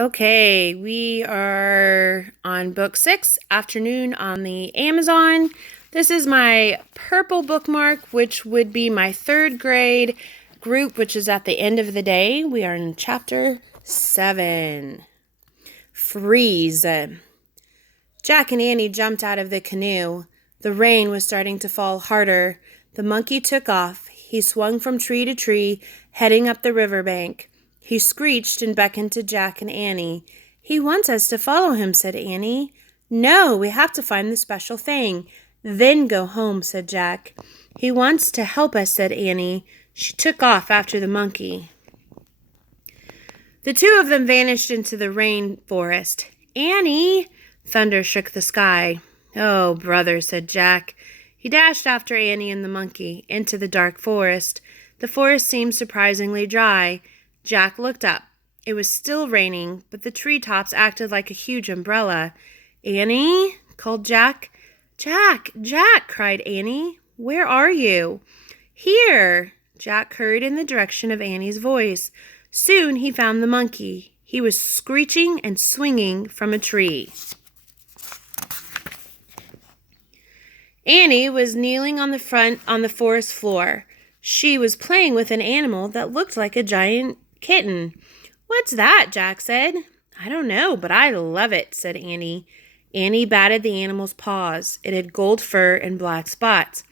Okay, we are on book 6, Afternoon on the Amazon. This is my purple bookmark, which would be my 3rd grade group, which is at the end of the day. We are in chapter 7. Freeze. Jack and Annie jumped out of the canoe. The rain was starting to fall harder. The monkey took off. He swung from tree to tree, heading up the riverbank. He screeched and beckoned to Jack and Annie. "He wants us to follow him," said Annie. "No, we have to find the special thing, then go home," said Jack. "He wants to help us," said Annie. She took off after the monkey. The two of them vanished into the rainforest. "Annie!" Thunder shook the sky. "Oh, brother," said Jack. He dashed after Annie and the monkey into the dark forest. The forest seemed surprisingly dry. Jack looked up. It was still raining, but the treetops acted like a huge umbrella. "Annie?" called Jack. "Jack! Jack!" cried Annie. "Where are you?" "Here!" Jack hurried in the direction of Annie's voice. Soon he found the monkey. He was screeching and swinging from a tree. Annie was kneeling on the forest floor. She was playing with an animal that looked like a giant kitten. "What's that?" Jack said. "I don't know, but I love it," said Annie. Annie batted the animal's paws. It had gold fur and black spots.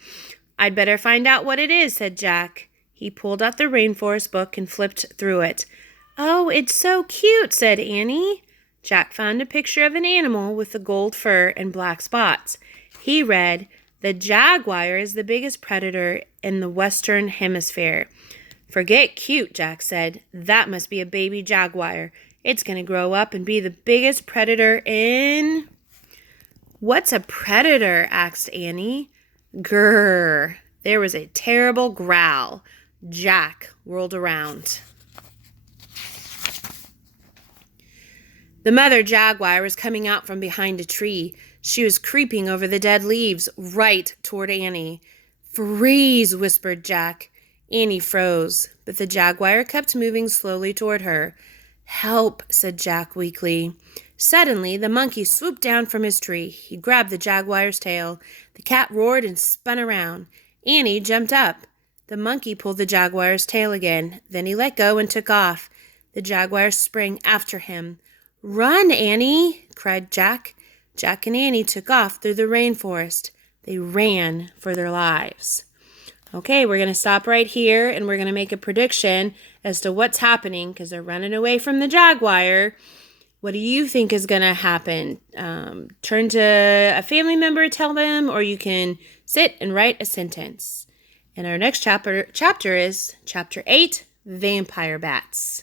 "I'd better find out what it is," said Jack. He pulled out the rainforest book and flipped through it. "Oh, it's so cute," said Annie. Jack found a picture of an animal with the gold fur and black spots. He read, "The jaguar is the biggest predator in the Western Hemisphere." "Forget cute," Jack said. "That must be a baby jaguar. It's going to grow up and be the biggest predator in—" "What's a predator?" asked Annie. Grrr. There was a terrible growl. Jack whirled around. The mother jaguar was coming out from behind a tree. She was creeping over the dead leaves right toward Annie. "Freeze," whispered Jack. Annie froze, but the jaguar kept moving slowly toward her. "Help," said Jack weakly. Suddenly, the monkey swooped down from his tree. He grabbed the jaguar's tail. The cat roared and spun around. Annie jumped up. The monkey pulled the jaguar's tail again. Then he let go and took off. The jaguar sprang after him. "Run, Annie!" cried Jack. Jack and Annie took off through the rainforest. They ran for their lives. Okay, we're going to stop right here and we're going to make a prediction as to what's happening because they're running away from the jaguar. What do you think is going to happen? Turn to a family member, tell them, or you can sit and write a sentence. And our next chapter is Chapter 8, Vampire Bats.